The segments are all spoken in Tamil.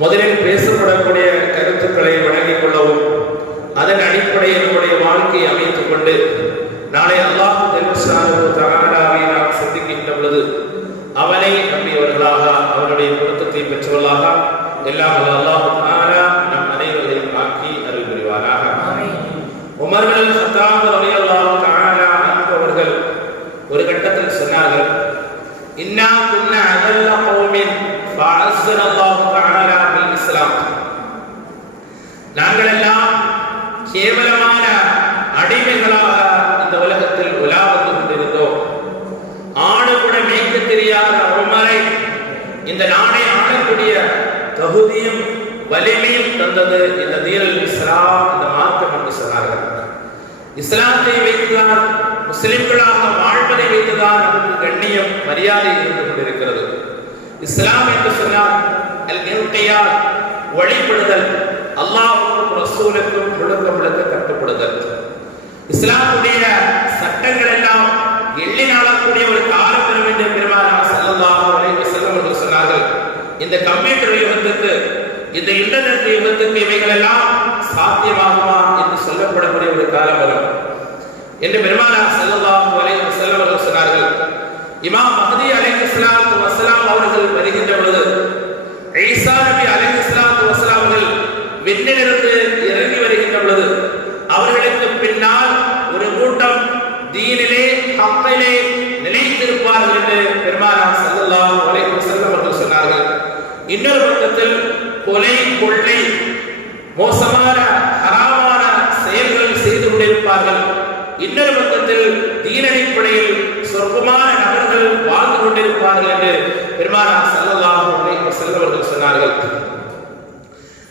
முதலில் பேசப்படக்கூடிய கருத்துக்களை வழங்கிக் கொள்ளவும், அதன் அடிப்படையில் நம்முடைய வாழ்க்கையை அமைத்துக் கொண்டு நாளை அல்லாஹ் தஆலாவை நாம் சந்திக்கின்ற பொழுது அவனை நம்பியவர்களாக, அவனுடைய பொருத்தத்தை பெற்றவர்களாக எல்லாம் அல்லாஹ் தஆலா நம் அனைவரையும் ஆக்கி அருள் புரிவாராக. உமர் இப்னு கத்தாப் ரலியல்லாஹு தஆலா அன்ஹு அவர்கள் ஒரு கட்டத்தில் சொன்னார்கள், இன்னா குன்னா அதல்ல கௌமின் ஃபஅஸ்ஸன அல்லாஹு தஆலா பில் இஸ்லாம். நாங்கள் எல்லாம் கேவலமான அடிமைகளாக இந்த உலகத்தில் உலா வந்து கொண்டிருந்தோம். ஆடு கூட மேய்க்க தெரியாத உமரை இந்த நாடை ஆளக்கூடிய தகுதியும் வலிமையும் தந்தது இந்த தீனுல் இஸ்லாம், இந்த மார்க்கம் என்று சொன்னார்கள். இஸ்லாத்தை வைத்துதான், முஸ்லிம்களாக வாழ்வதை வைத்துதான் நமக்கு கண்ணியம் மரியாதை இருந்து கொண்டிருக்கிறது. இஸ்லாம் என்று சொன்னால் அல்-இன்கியாத், வழிபடுதல், அல்லாஹ்வுக்கும் ரசூலுக்கும் முழுக்க முழுக்க கட்டுப்படுதல். இஸ்லாமுடைய சட்டங்கள் எல்லாம் எள்ளினாலக்கூடிய ஒரு காலம் வரும் என்று பெருமானார் ஸல்லல்லாஹு அலைஹி வஸல்லம் அவர்கள் சொன்னார்கள். இந்த கம்ப்யூட்டர் யுகத்துக்கு, இந்த இன்டர்நெட் யுகத்துக்கு இவைகள் எல்லாம் சாத்தியமாகுமா என்று சொல்லப்படக்கூடிய ஒரு காலம் வரும் என்று பெருமானார் ஸல்லல்லாஹு அலைஹி வஸல்லம் அவர்கள் சொன்னார்கள். இமாம் மஹ்தி அலைஹிஸ்ஸலாத்து வஸ்ஸலாம் அவர்கள் வருகின்ற பொழுது, ஈசா நபி அலைஹிஸ்ஸலாத்து வஸ்ஸலாம் அவர்கள் விண்ணிலிருந்து இறங்கி வருகின்ற பொழுது அவர்களுக்கு பின்னால் ஒரு கூட்டம் தீனிலே ஹக்கிலே நிலைத்திருப்பார்கள் என்று பெருமானார் ஸல்லல்லாஹு அலைஹி வஸல்லம் அவர்கள் சொன்னார்கள். இன்னொரு பக்கத்தில் கொலை, கொள்ளை, மோசமான ஹராமான செயல்கள் செய்து கொண்டிருப்பார்கள். இன்னொரு பக்கத்தில் தீன் அடிப்படையில் சொர்க்கமான நபர்கள் வாழ்ந்து கொண்டிருப்பார்கள் என்று பெருமானார் ஸல்லல்லாஹு அலைஹி வஸல்லம் அவர்கள் சொன்னார்கள்.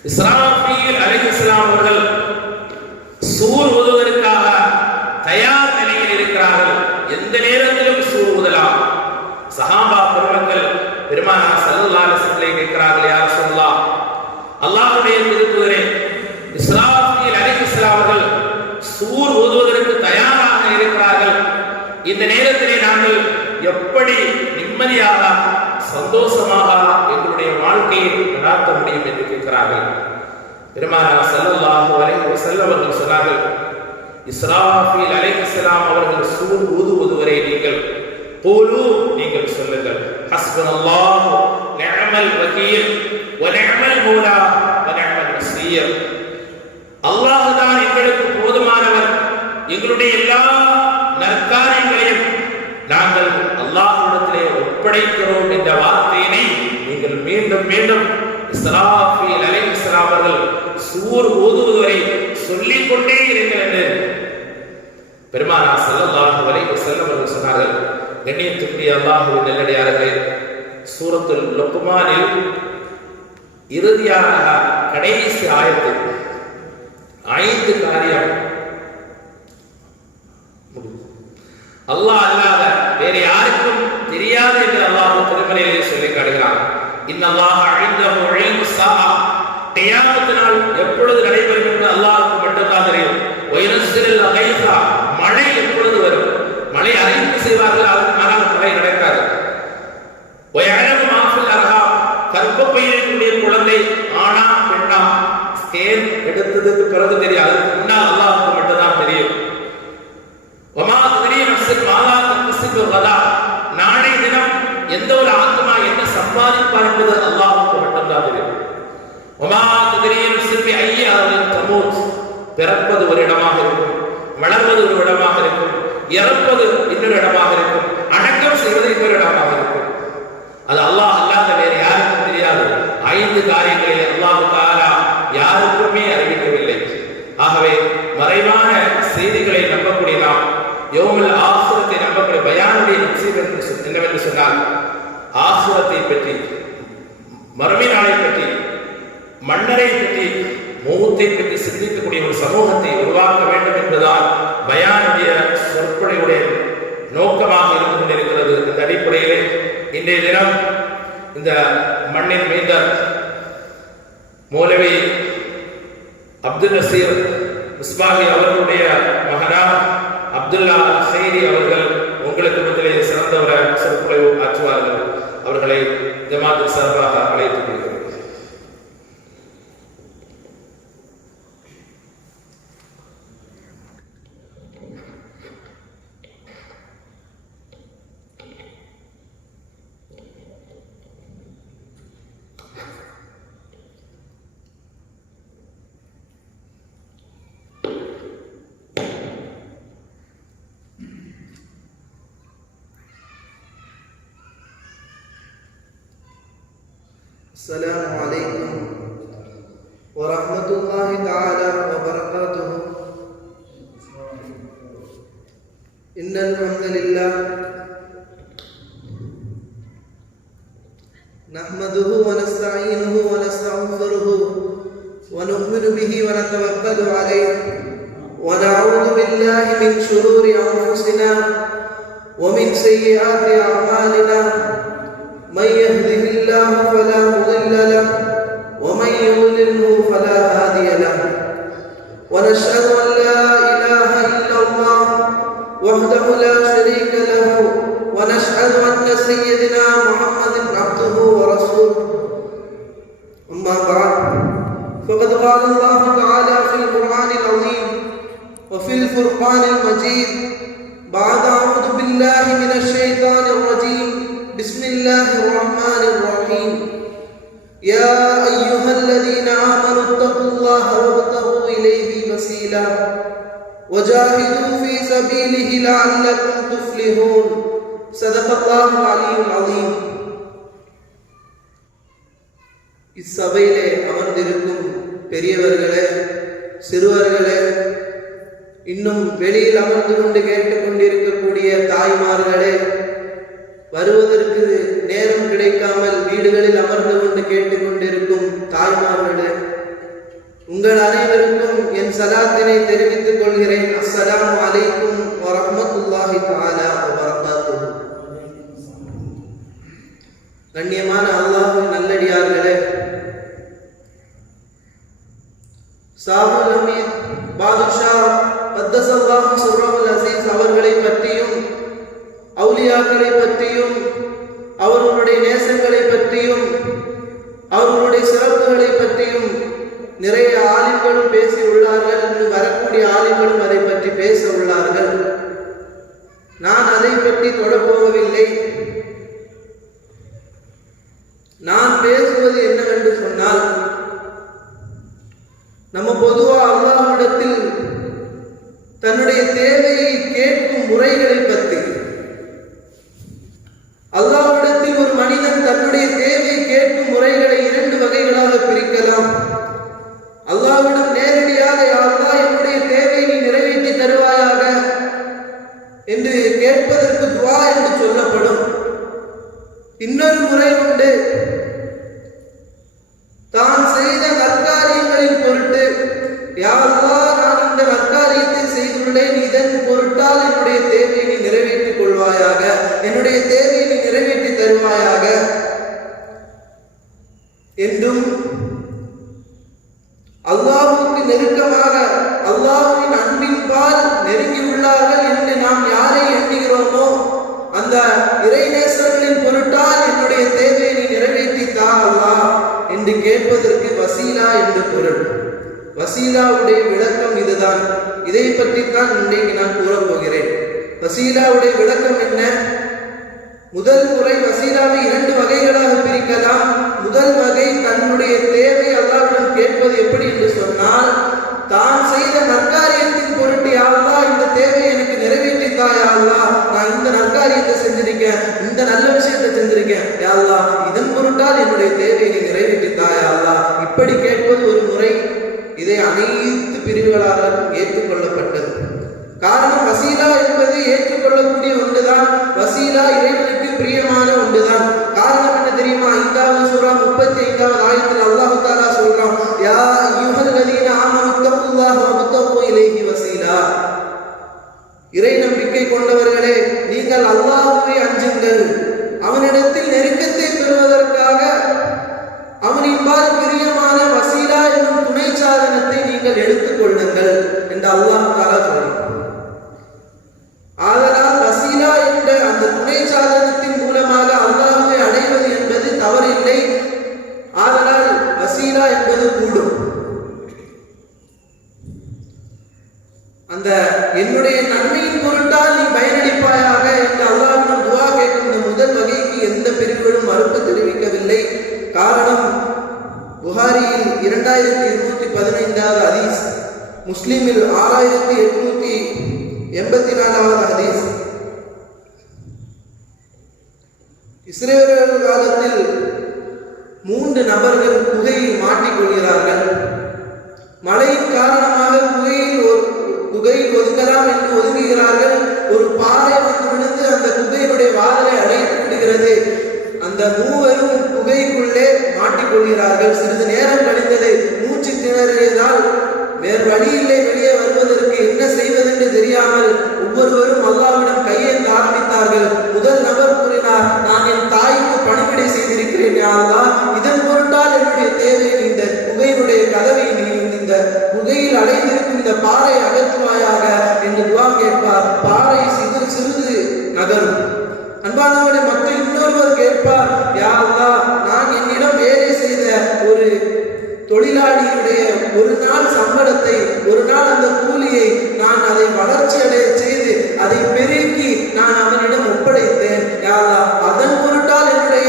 இஸ்ராஃபீல் அலைஹிஸ்ஸலாம் அவர்கள் சூர் ஊதுவதற்காக தயார் நிலையில் இருக்கிறார்கள். எந்த நேரத்திலும் சூர் ஊதலாம். சஹாபா பெருமக்கள் பெருமானார் ஸல்லல்லாஹு அலைஹி வஸல்லம் கேட்கிறார்கள், யா ரசூலல்லாஹ், அல்லாஹ்வுடைய திருத்தூதரே, இஸ்ராஃபீல் அலைஹிஸ்ஸலாம் அவர்கள் சூர் ஊதுவதற்கு தயாராக இருக்கிறார்கள். இந்த நேரத்திலே நாங்கள் எப்படி நிம்மதியாக, சந்தோஷமாக எங்களுடைய வாழ்க்கையை நடாத்த முடியும் என்று கேட்கிறார்கள். பெருமானார் ஸல்லல்லாஹு அலைஹி வஸல்லம் அவர்கள் சொன்னார்கள், இஸ்ராஃபீல் அலைஹிஸ்ஸலாம் அவர்கள் சூர் ஊதுவரை நீங்கள் கூலு, நீங்கள் சொல்லுங்கள், ஹஸ்புனல்லாஹு நிஅமல் வகீல் வ நிஅமல் மௌலா வ நிஅமல் நஸீர். அல்லாஹ் தான் எங்களுக்கு போதுமானவர், எங்களுடைய எல்லா நற்காரியங்களையும் நாங்கள் அல்லாஹ்விடத்திலே ஒப்படைக்கிறோம் என்ற வார்த்தையினை நீங்கள் மீண்டும் மீண்டும் இஸ்ராஃபீல் அலைஹிஸ்ஸலாம் அவர்கள் சூர் ஊதுவரை சொல்லிக் கொண்டே இருங்கள் என்று பெருமானார் ஸல்லல்லாஹு அலைஹி வஸல்லம் அவர்கள் சொன்னார்கள். கண்ணியத்துக்குரிய அல்லாஹ்வின் நல்லடியார்களே, சூரத்துல் லுக்மானில் இறுதியாக கடைசி ஆயத்தில் 5 காரியம் அல்லாஹ் அல்லாத வேறு யாருக்கும் தெரியாது என்று அல்லாஹ் திருமறையிலே சொல்லி காட்டுகிறான். இன்னல்லாஹ இன்தஹு இல்முஸ் ஸாஅ, கியாமத் நாள் எப்பொழுது நடைபெறும் என்று அல்லாஹ்வுக்கு மட்டும்தான் தெரியும். வயனஸ்ஸில் கைஸா, மழை எப்பொழுது வரும், மழை அறிவிப்பு செய்வார்கள், ஆனால் மழை நடக்காது. வயஅலமு மா ஃபில் அர்ஹாம், கர்ப்பப்பையில் இருக்கக்கூடிய குழந்தை ஆணா பெண்ணா ஸ்கேன் எடுத்ததுக்கு பிறகு தெரியாது, அதுக்கு முன்னால் அல்லாஹ்வுக்கு மட்டும்தான் தெரியும். வமா தத்ரீ நஃப்ஸுன் மாலா தக்ஸிபு கதா, நாளை தினம் எந்த ஒரு ஆத்மா என்ன சம்பாதிப்பார் என்பது அல்லாஹ்வுக்கு மட்டும்தான் தெரியும். வமா தத்ரீ நஃப்ஸுன் பி ஐயி அர்தின் தமூத், பிறப்பது ஒரு இடமாக இருக்கும், வளர்வது ஒரு இடமாக இருக்கும், இறப்பது இன்னொரு இடமாக இருக்கும், அடக்கம் செய்வது இன்னொரு இடமாக இருக்கும். அது அல்லாஹ் அல்லாத வேறு யாருக்கும் தெரியாது. 5 காரியங்களை அல்லாஹ் தஆலா யாருக்குமே அறிவிக்கவில்லை. ஆகவே மறைவான செய்திகளை நம்பக்கூடிய நாம், யௌமுல் ஆখিরাத்தை நம்பக்கூடிய பயானுடைய நிச்சயம் என்னவென்று சொன்னால், ஆখিরাத்தை பற்றி, மறுமை நாளை பற்றி, மன்னரை பற்றி, மௌத்தை பற்றி சிந்திக்கக்கூடிய ஒரு சமூகத்தை உருவாக்க வேண்டும் என்பதுதான் பயானுடைய சொற்பொழிவுடைய நோக்கமாக இருந்து கொண்டிருக்கிறது. இந்த அடிப்படையிலே இன்றைய தினம் இந்த மண்ணின் மைந்தர் மௌலவி அப்துல் நசீர் மிஸ்பாஹி அவர்களுடைய மகனார் அப்துல்லா ஹைரி அவர்கள் உங்களுக்கு மத்தியிலே சிறந்தவர சொற்பொழிவு ஆற்றுவார்கள். அவர்களை ஜமாத் சார்பாக அழைத்துக் கொள்கிறேன். السلام عليكم ورحمة الله تعالى وبركاته. إن الحمد لله نحمده ونستعينه ونستغفره ونؤمن به ونتوكل عليه ونعوذ بالله من شرور أنفسنا ومن سيئات أعمالنا. من يهده الله فلا مضل له ومن يضلله فلا هادي له. ونشهد أن لا إله إلا الله وحده لا شريك له ونشهد أن سيدنا محمد عبده ورسوله. أما بعد فقد قال الله تعالى في القرآن العظيم وفي الفرقان المجيد بعد أعوذ بالله من الشيطان الرجيم بسم الله الرحمن الرحيم. يا أيها الذين آمنوا اتقوا الله وابتغوا إليه وسيلا وجاهدوا في سبيله لعلكم تفلحون. صدق الله العلي العظيم. இச்சபையிலே அமர்ந்திருக்கும் பெரியவர்களே, சிறுவர்களே, இன்னும் வெளியில் அமர்ந்து கொண்டு கேட்டுக்கொண்டிருக்கக்கூடிய தாய்மார்களே, வருவதற்கு நேரம் கிடைக்காமல் வீடுகளில் அமர்ந்து கொண்டு கேட்டுக்கொண்டிருக்கும் தாய்மார்களே, உங்கள் அனைவருக்கும் என் சலாத்தினை தெரிவித்துக் கொள்கிறேன். அஸ்ஸலாமு அலைக்கும் வரஹ்மத்துல்லாஹி தஆலா வபரகாத்துஹு. கண்ணியமான அல்லாஹ்வின் நல்லடியார்களே, சாஹுல் ஹமீத் பாதுஷா கத்தஸல்லாஹு சிர்ரஹுல் அஸீஸ் அவர்களை பற்றியும், அவுலியாக்களை பற்றியும், அவர்களுடைய நேசங்களை பற்றியும், அவர்களுடைய சிறப்புகளை பற்றியும் நிறைய ஆலிம்களும் பேசி உள்ளார்கள். இன்னும் வரக்கூடிய ஆலிம்களும் அதை பற்றி பேச உள்ளார்கள். நான் அதை பற்றி தொடப்போகவில்லை. நான் பேசுவது என்னவென்று சொன்னால், நம்ம பொதுவா அல்லாஹ்விடத்தில் தன்னுடைய தேவையை கேட்கும் முறைகளை பற்றி, அல்லாஹ்விடத்தில் ஒரு மனிதன் தன்னுடைய தேவையை கேட்கும் முறைகளை இரண்டு வகைகளாக பிரிக்கலாம். அல்லாஹ்விடம் நேரடியாக யா அல்லாஹ் என்னுடைய தேவையை நீ நிறைவேற்றி தருவாயாக என்று கேட்பதற்கு துஆ என்று சொல்லப்படும். இன்னொரு முறை உண்டு, தான் செய்த நற்காரியங்களின் பொருட்டு யா அல்லாஹ் நான் இந்த நற்காரியத்தை செய்துள்ளேன், இதன் பொருட்டால் என்னுடைய தேவையை நீ நிறைவேற்றிக் கொள்வாயாக, என்னுடைய தேவையை நீ நிறைவேற்றி தருவாயாக என்றும், அல்லாஹ்வுக்கு நெருக்கமாக அல்லாஹ்வின் அன்பின் பால் நெருங்கி உள்ளார்கள் என்று நாம் யாரை எண்ணுகிறோமோ அந்த இறைநேசர்களின் பொருட்டால் என்னுடைய தேவையை நீ நிறைவேற்றி தா அல்லாஹ் என்று கேட்பதற்கு வசீலா என்று பொருள். வசீலாவுடைய விளக்கம் இதுதான். இதை பற்றித்தான் இன்றைக்கு நான் கூறப்போகிறேன். வசீலாவுடைய விளக்கம் என்ன? முதல் முறை வசீலாவை இரண்டு வகைகளாக பிரிக்கலாம். முதல் வகை, தன்னுடைய தேவை அல்லாஹ்விடம் கேட்பது எப்படி என்று சொன்னால், தான் செய்த நற்காரியத்தின் பொருட்டு யா அல்லாஹ் இந்த தேவையை எனக்கு நிறைவேற்றி தா யா அல்லாஹ், நான் இந்த நற்காரியத்தை செஞ்சிருக்கேன், இந்த நல்ல விஷயத்தை செஞ்சிருக்கேன் யா அல்லாஹ், இதன் பொருட்டால் என்னுடைய தேவையை நீ நிறைவேற்றி தா யா அல்லாஹ், இப்படி கேட்பது ஒரு முறை. இதை அனைத்து பிரிவுகளாக ஏற்றுக்கொள்ளப்பட்டது. காரணம், வசீலா என்பது ஏற்றுக்கொள்ளக்கூடிய ஒன்றுதான். வசீலா இறைவனுக்கு பிரியமான ஒன்றுதான். காரணம் என்ன தெரியுமா? 5வது சூரா 35வது ஆயத்தில் அல்லாஹ் தஆலா சொல்றான், யா அய்யுஹல்லதீன ஆமனு தக்குல்லாஹ வப்தகு இலைஹி வசீலா. இறை நம்பிக்கை கொண்டவர்களே, நீங்கள் அல்லாஹ்வை அஞ்சுங்கள், அவனிடத்தில் நெருக்கத்தை பெறுவதற்காக அவனின்பால் பிரியமான வசீலா என்னும் துணை சாதனத்தை நீங்கள் எடுத்துக் கொள்ளுங்கள் என்று அல்லாஹ் தஆலா சொல்றான். ஆதலால் வசீலா என்ற அந்த துணை சாதனத்தின் மூலமாக அல்லாஹ்வை அடைவது என்பது தவறில்லை. ஆதலால் வசீலா என்பது கூடும். அந்த என்னுடைய நன்மையின் பொருட்டால் நீ பயனளிப்பாயாக என்று அல்லாஹ்விடம் துஆ கேட்கும் இந்த முதல் வகைக்கு எந்த பிரிவுகளும் மறுப்பு தெரிவிக்கவில்லை. காரணம், புகாரியில் 2215வது ஹதீஸ், முஸ்லிமில் 6884வது ஹதீஸ். இஸ்ரேல் காலத்தில் 3 நபர்கள் குகையில் மாட்டிக்கொள்கிறார்கள். மழையின் காரணமாக குகையில் ஒதுங்கலாம் என்று ஒதுங்குகிறார்கள். ஒரு பாறை வந்து விழுந்து அந்த குகையினுடைய வாதலை அடைத்து விடுகிறது. அந்த மூவரும் குகைக்குள்ளே மாட்டிக்கொள்கிறார்கள். சிறிது நேரம் கழிந்தது. மூச்சு திணறியதால் வேறு வழியில்லை, வெளியே வருவதற்கு என்ன செய்வதென்று தெரியாமல் ஒவ்வொருவரும் அல்லாஹ்விடம் கையேந்த ஆரம்பித்தார்கள். முதல் நபர் கூறினார், நான் என் தாய்க்கு பணிவிடை செய்திருக்கிறேன் யா அல்லாஹ், இதன் பொருட்டால் என்னுடைய தேவை இந்த குகையினுடைய கதவை இந்த குகையில் அடைந்திருக்கும் இந்த பாறை அகற்றுவாயாக என்று துஆ கேட்பார். பாறை சிறிது நகரும். அன்பானவரை மற்ற இன்னொருவர் கேட்பார், யா அல்லாஹ், நான் என்னிடம் வேலை செய்த ஒரு தொழிலாளியுடைய ஒரு நாள் சம்பளத்தை, ஒரு நாள் அந்த கூலியை நான் அதை வளர்ச்சி அடைய செய்து அதை பெருக்கி நான் அவனிடம் ஒப்படைத்தேன். யா அல்லாஹ், அதன் பொருட்டால் என்னுடைய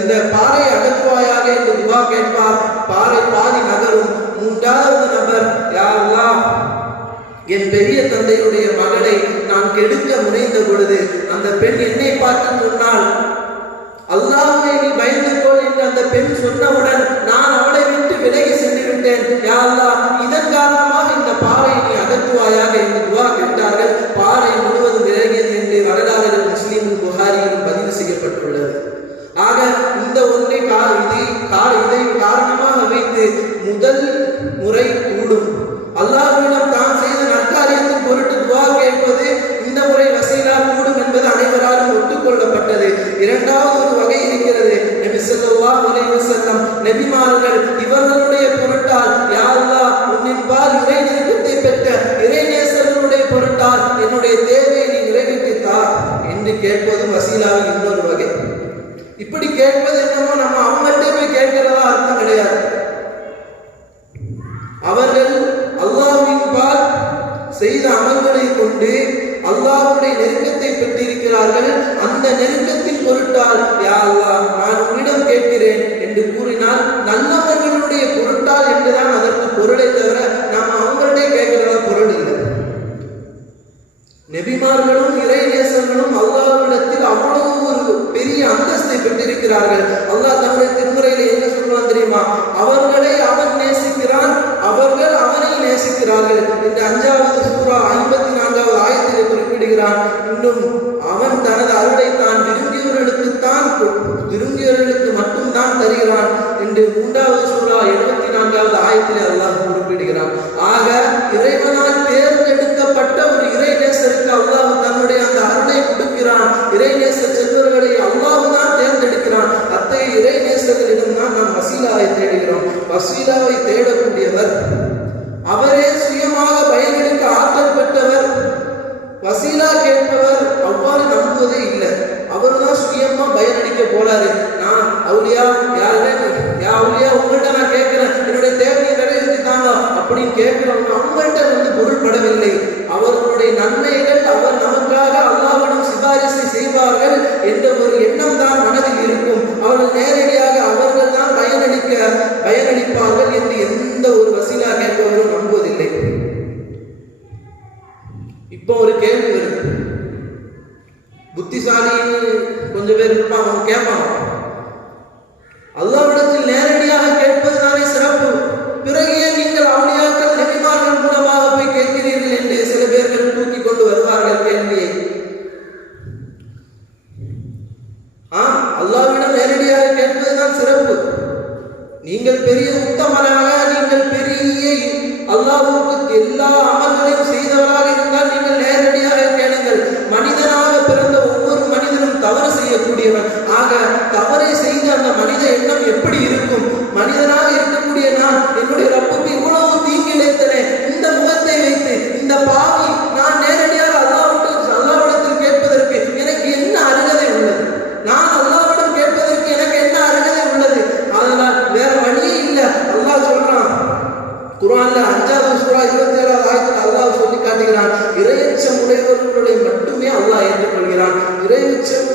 இந்த பாறை அகற்றுவாயாக என்று துஆ கேட்பார். பாறை பாதி நகரும். 3வது நபர், யா அல்லாஹ், என் பெரிய தந்தையுடைய மகளை நான் கெடுக்க முனைந்த பொழுது அந்த பெண் என்னை பார்த்து சொன்னால், அல்லாஹ்வை நீ பயந்து கொள் என்று அந்த பெண் சொன்னவுடன் நான் அவளை விட்டு விலகி சென்று விட்டேன். யா அல்லாஹ், இதன் காரணமாக இந்த பாறையை நீ அகற்றுவாயாக என்று துஆ கேட்டார்கள். பாறை முழுவதும் விலகியது என்று வரலாறுகள் முஸ்லிமும் புகாரியிலும் பதிவு செய்யப்பட்டுள்ளது. ஆக இந்த ஒன்றை இதை காரணமாக வைத்து முதல் முறை கூடும். அல்லாஹ்விடம் தான் செய்த நற்காரியத்தின் பொருட்டு துஆ கேட்பது இந்த முறை வசீலா கூடும் என்பது அனைவராலும் ஒத்துக்கொள்ளப்பட்டது. 2வது ஒரு வகை இருக்கிறது. நபி ஸல்லல்லாஹு அலைஹி வஸல்லம் நபிமார்கள் இவர்களுடைய பொருட்டால், யா அல்லாஹ், உன்னின்பால் இறை நெருக்கத்தை பெற்ற இறைநேசர்களுடைய பொருட்டால் என்னுடைய தேவையை நீ நிறைவேற்றி தா என்று கேட்பது வசீலாவின் இன்னொரு வகை. இப்படி கேட்பது என்னமோ நம்ம அவங்கள்ட்ட போய் கேட்கிறதா அர்த்தம் கிடையாது. அவர்கள் அல்லாஹ்வின் பால் செய்த அமல்களை கொண்டு அல்லாஹ்வுடைய நெருக்கத்தை பெற்றிருக்கிறார்கள். அந்த நெருக்கத்தின் பொருட்டால், யா அல்லாஹ், நான் உன்னிடம் கேட்கிறேன் என்று கூறினால் நல்லவர்களுடைய பொருட்டால் என்றுதான் அதற்கு பொருளை தவிர நாம் அவங்கள்ட்ட கேட்கிறதா பொருள் இல்லை. நபிமார்களும் இறைநேசர்களும் அல்லாஹ்விடத்தில் அவ்வளவு ஒரு பெரிய அந்தஸ்தை பெற்றிருக்கிறார்கள். அல்லாஹ் தன்னுடைய திருமுறையில என்ன சொல்றான் தெரியுமா? அவர்களை அவன் நேசிக்கிறான், அவர்கள் அவனை நேசிக்கிறார்கள் என்று 5வது சூரா 54வது ஆயத்திலே குறிப்பிடுகிறான். இன்னும் அவன் தனது அருளை தான் விரும்பியவர்களுக்கு மட்டும்தான் தருகிறான் என்று 3வது சூரா 74வது ஆயத்திலே அல்லாஹ் குறிப்பிடுகிறான். ஆக இறைவனால் தேர்ந்தெடுக்கப்பட்ட ஒரு இறைநேசருக்கு அல்லாஹ் தன்னுடைய அந்த அருளை கொடுக்கிறான். இறைநேச செல்வர்களை அல்லாஹ் தான் தேர்ந்தெடுக்கிறான். அத்தகைய இறைநேசர்களிடம் தான் நாம் வசீலாவை தேடுகிறோம். வசீலாவை தேடக்கூடியவர் அவரே சுயமாக பயனெடுக்க ஆற்றல் பெற்றவர். வசீலா கேட்பவர் அவ்வாறு நம்புவதே இல்லை. அவர் தான் சுயமா பயனடிக்க போறாரு. நான் அவுலியா அவுலியா உங்கள்கிட்ட நான் கேட்கிறேன், என்னுடைய தேவையை நிறைவேற்றித்தாங்க அப்படின்னு கேட்கிறவங்க அவங்கள்ட்ட பொருள்படவில்லை. அவர்களுடைய நன்மைகள் அவர் நமக்காக அல்லாஹ்விடம் சிபாரிசை செய்வார்கள் என்ற ஒரு எண்ணம் தான் மனதில் இருக்கும். அவர்கள் நேரடியாக அவர்கள் தான் பயனளிப்பார்கள் என்று எந்த ஒரு வசீலா கேட்பவரும் நம்புவதில்லை. இப்போ ஒரு கேள்வி வருது. புத்திசாலின்னு கொஞ்சம் பேர் இருப்பாங்க, அவங்க கேட்பாங்க, அல்லாஹ்விடத்தில் நேரடியாக கேட்பது தானே சிறப்பு, பிறகு ஏன் நீங்கள் அவுலியாக்கள் நபிமார்கள் மூலமாக போய் கேட்கிறீர்கள் என்று சில பேர்கள் தூக்கி கொண்டு வருவார்கள் கேள்வியை. அல்லாஹ்விடம் நேரடியாக கேட்பதுதான் சிறப்பு. நீங்கள் பெரிய உத்தமனாக, நீங்கள் பெரிய அல்லாஹ்வுக்கு எல்லா அமல்களையும் செய்தவராக இருந்தால் நீங்கள் நேரடியாக கேளுங்கள். மனிதனாக பிறந்த ஒவ்வொரு மனிதனும் தவறு செய்யக்கூடியவன். ஆக தவறை செய்த அந்த மனித எண்ணம் எப்படி இருக்கும்? மனிதனாக இருக்கக்கூடிய நான் என்னுடைய ரப்புக்கு இவ்வளவு தீங்கு இழைத்தனே, இந்த முகத்தை வைத்து இந்த பாவி நான் நேரடியாக அல்லாஹ்விடத்தில் கேட்பதற்கு எனக்கு என்ன அருகதை உள்ளது? நான் அல்லாஹ்விடம் கேட்பதற்கு எனக்கு என்ன அருகதை உள்ளது? அதனால் வேற வழியே இல்லை. அல்லாஹ் சொல்றான் குர்ஆன்ல 5வது சூரா 27வது ஆயத்தில் அல்லாஹ் சொல்லி காட்டுகிறான், இறையச்சம் உடையவர்களுடைய மட்டுமே அல்லாஹ் ஏற்றுக்கொள்கிறான். இறையச்சம்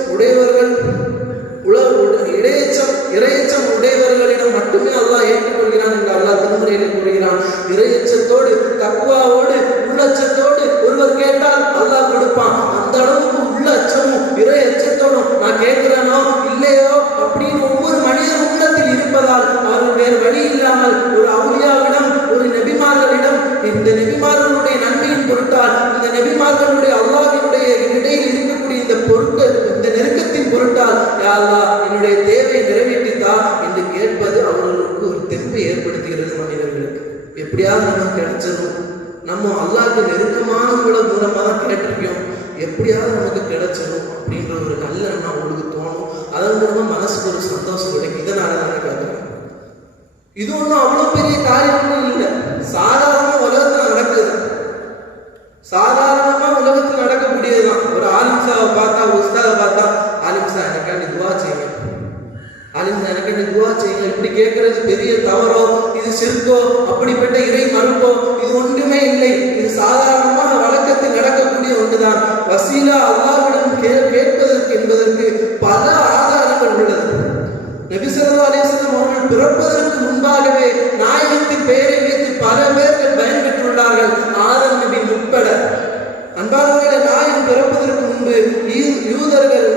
உடையவர்களிடம் மட்டுமே அல்லாஹ் ஏற்றுக்கொள்கிறான் என்று அல்லாஹ் திருமுறையில் கூறுகிறான். இறையச்சத்தோடு தக்வாவோடு உள்ளச்சத்தோடு ஒருவர் கேட்டால் அல்லாஹ் கொடுப்பான். அந்த அளவுக்கு உள்ள அச்சமும் இறை அச்சத்தோடும் நான் கேட்கிறேனோ இல்லையோ அப்படின்னு ஒவ்வொரு மனிதனும் எப்படியாவது நமக்கு கிடைச்சிடும், நம்ம அல்லாஹ்க்கு நெருக்கமானவங்கள மூலமா தான் கேட்டிருக்கோம், எப்படியாவது நமக்கு கிடைச்சிடும் அப்படின்ற ஒரு நல்ல எண்ணம் அவங்களுக்கு தோணும். அதன் மூலமா மனசுக்கு ஒரு சந்தோஷம் கிடைக்கும். இதனால தானே கேட்குறேன். இது ஒன்றும் அவ்வளோ பெரிய காரியமும் இல்லை, சாதாரண உலகத்தில் நடக்குது, சாதாரணமா உலகத்தில் நடக்கக்கூடியதுதான். ஒரு ஆலிம்சாவை பார்த்தா, ஒரு உஸ்தாவை பார்த்தா, ஆலிம்சா எனக்காண்டி துவா செய்யுங்க, ஆலிம்சா எனக்காண்டி துவா செய்யுங்க, இப்படி கேட்கறது பெரிய தவறோ, இது சிறுக்கோ, அப்படிப்பட்ட இறை மறுப்போ இது ஒன்றுமே இல்லை. இது சாதாரணமாக வழக்கத்தில் நடக்கக்கூடிய ஒன்றுதான். வசீலா அல்லாஹ்விடம் கேட்பதற்கு என்பதற்கு பல ஆதாரங்கள் உள்ளது. நபி ஸல்லல்லாஹு அலைஹி வஸல்லம் அவர்கள் பிறப்பதற்கு முன்பாகவே நாயகத்தின் பெயரை வைத்து பல பேர்கள் பயன்பெற்றுள்ளார்கள், ஆதம் நபி உட்பட. அன்பானவர்களே, நாயகம் பிறப்பதற்கு முன்பு யூதர்கள்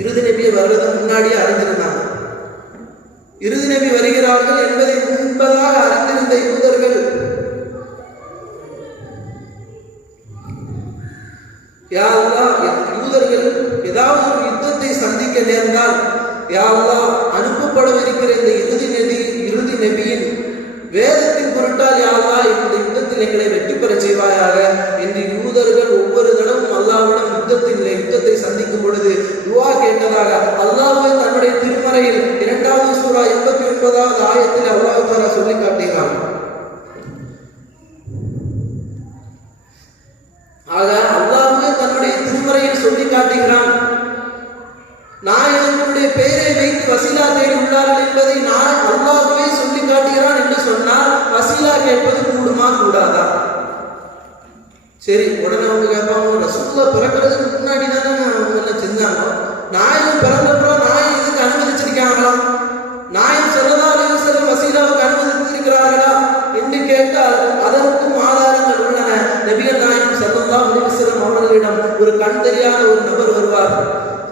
இறுதி நபியை வர்றதுக்கு முன்னாடியே அறிந்திருந்தாங்க. இறுதி நபி வருகிறார்கள் என்பதை முன்பதாக அறிந்திருந்த யூதர்கள் யா அல்லாஹ், யூதர்கள் ஏதாவது ஒரு யுத்தத்தை சந்திக்க நேர்ந்தால், யா அல்லாஹ், அனுப்பப்படவிருக்கிற இந்த இறுதி நபியின் வேதத்தின் பொருட்டால் யா அல்லாஹ் இந்த யுத்தத்தில் எங்களை வெற்றி பெற செய்வாயாக என்று யூதர்கள் ஒவ்வொரு தடவும் அல்லாஹ்விடம் யுத்தத்தை சந்திக்கும் பொழுது துஆ கேட்டதாக அல்லாஹ்வே தன்னுடைய திருமறையில் 2வது சூரா 89வது ஆயத்தில் அல்லாஹ் தஆலா சொல்லி காட்டுகிறார். ஆக அல்லாஹ்வே தன்னுடைய திருமறையில் சொல்லி காட்டுகிறான், நாயகனுடைய பெயரை வைத்து வசீலா தேடி உள்ளார்கள் என்பதை அல்லாஹ்வே சொல்லி காட்டுகிறான் என்று சொன்னால் வசீலா கேட்பது கூடுமா கூடாதா? சரி, உடனே அவங்க கேட்பாங்க, ரசூலுல்லாஹ் பிறக்கிறதுக்கு முன்னாடி தானே அவங்க எல்லாம் செஞ்சாங்க, நாயகம் பிறந்தப்புறம் நாயகம் இதுக்கு அனுமதிச்சிருக்காங்களா, நாயகம் ஸல்லல்லாஹு அலைஹி வஸல்லம் வசீலாவுக்கு அனுமதித்திருக்கிறார்களா என்று கேட்டால் அதற்கும் ஆதாரங்கள் உள்ளன. நபிகள் நாயகம் ஸல்லல்லாஹு அலைஹி வஸல்லம் அவர்களிடம் ஒரு கண் தெரியாத ஒரு நபர் வருவார்.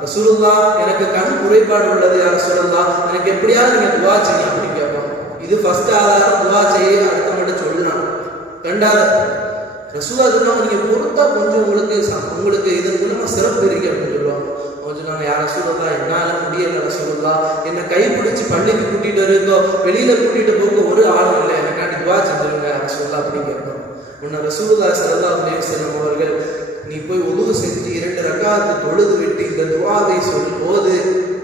ரசூலுல்லாஹ், எனக்கு கண் குறைபாடு உள்ளது, யா ரசூலுல்லாஹ், எனக்கு எப்படியாவது நீங்க துஆ செய்யுங்க அப்படின்னு கேட்பாங்க. இது ஃபர்ஸ்ட் ஆதாரம், துஆ செய்ய அடுத்த மட்டும் சொல்லலாம். ரெண்டாவது, ரசூலுல்லாஹ் சொன்னாங்க, நீங்க பொறுத்தா கொஞ்சம் உங்களுக்கு இதன் மூலமா சிறப்பு இருக்கு அப்படின்னு சொல்லுவாங்க. அவங்க சொன்னாங்க, யா ரசூலுல்லாஹ், என்னால முடியல ரசூலுல்லாஹ், என்னை கைப்பிடிச்சு பள்ளிக்கு கூட்டிட்டு இருக்கோ, வெளியில கூட்டிட்டு போக ஒரு ஆளும் இல்லை, எனக்காண்டி துஆ செஞ்சிருங்க ரசூலுல்லாஹ் அப்படின்னு கேட்பாங்க. உன்னை ரசூலுல்லாஹ் ஸல்லல்லாஹு அலைஹி வஸல்லம் அவர்கள், நீ போய் உது செஞ்சு 2 ரக்காத்து தொழுது விட்டு இந்த துஆவை சொல்லும் போது,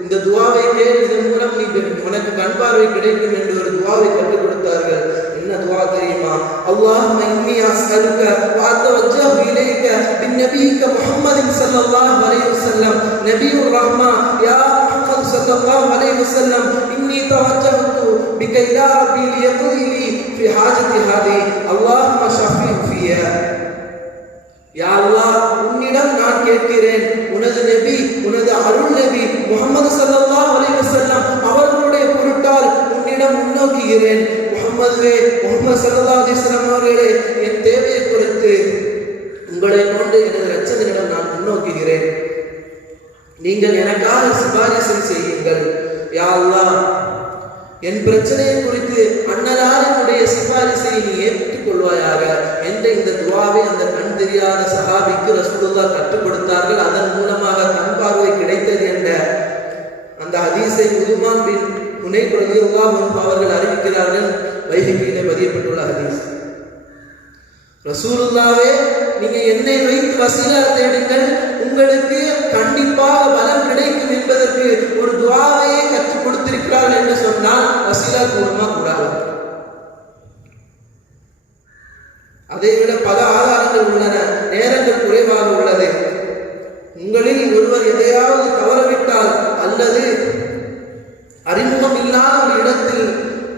இந்த துஆவை கேள், இதன் மூலம் நீ உனக்கு கண் பார்வை கிடைக்கும் என்று ஒரு துஆவை கற்றுக் கொடுத்தார்கள். என்ன துஆ தெரியுமா? அல்லாஹும்ம இன்னி அஸ்அலுக வ அத்தவஜ்ஜஹு இலைக பின்னபியிக முஹம்மதின் ஸல்லல்லாஹு அலைஹி வஸல்லம் நபியுர் ரஹ்மா யா முஹம்மத் ஸல்லல்லாஹு அலைஹி வஸல்லம் இன்னி தவஜ்ஜஹது பிக இலா ரப்பி லியக்தி லி ஃபி ஹாஜதி ஹாதி அல்லாஹும்ம ஷஃபிஹு ஃபியா. யா அல்லாஹ், உன்னிடம் நான் கேட்கிறேன், உனது நபி, உனது அருள் நபி முஹம்மது ஸல்லல்லாஹு அலைஹி வஸல்லம் அவர்களுடைய பொருட்டால் உன்னிடம் முன்னோக்குகிறேன். முஹம்மது ஸல்லல்லாஹு அலைஹி வஸல்லம் அவர்களே, என் தேவையை குறித்து உங்களை கொண்டு எனது இரட்சகனிடம் நான் முன்னோக்குகிறேன், நீங்கள் எனக்காக சிபாரிசை செய்யுங்கள். யா அல்லாஹ், என் பிரச்சனையை குறித்து அன்னலாரினுடைய சிபாரிசை நீ ஏற்றுக் கொள்வாயாக என்ற இந்த துஆவை அந்த கண் தெரியாத சஹாபிக்கு ரசூலுல்லாஹ் கற்றுக் கொடுத்தார்கள். அதன் மூலமாக கண் பார்வை கிடைத்தது என்ற அந்த ஹதீஸை உதுமான் பின் ஹுனைப் ரலியல்லாஹு அன்ஹு அவர்கள் அறிவிக்கிறார்கள். வைஹிகியிலே பதியப்பட்டுள்ள ஹதீஸ். ரசூலுல்லாஹ்வே, நீங்க என்னை வைத்து வசீலா தேடுங்கள், உங்களுக்கு கண்டிப்பாக பலன் கிடைக்கும் என்பதற்கு ஒரு துஆவையே கற்றுக் கொடுத்திருக்கிறார்கள் என்று சொன்னால் வசீலா கூடுமா கூடாது? அதைவிட பல ஆதாரங்கள் உள்ளன, நேரங்கள் குறைவாக உள்ளது. உங்களில் ஒருவர் எதையாவது தவறவிட்டால் அல்லது அறிமுகம் இல்லாத ஒரு இடத்தில்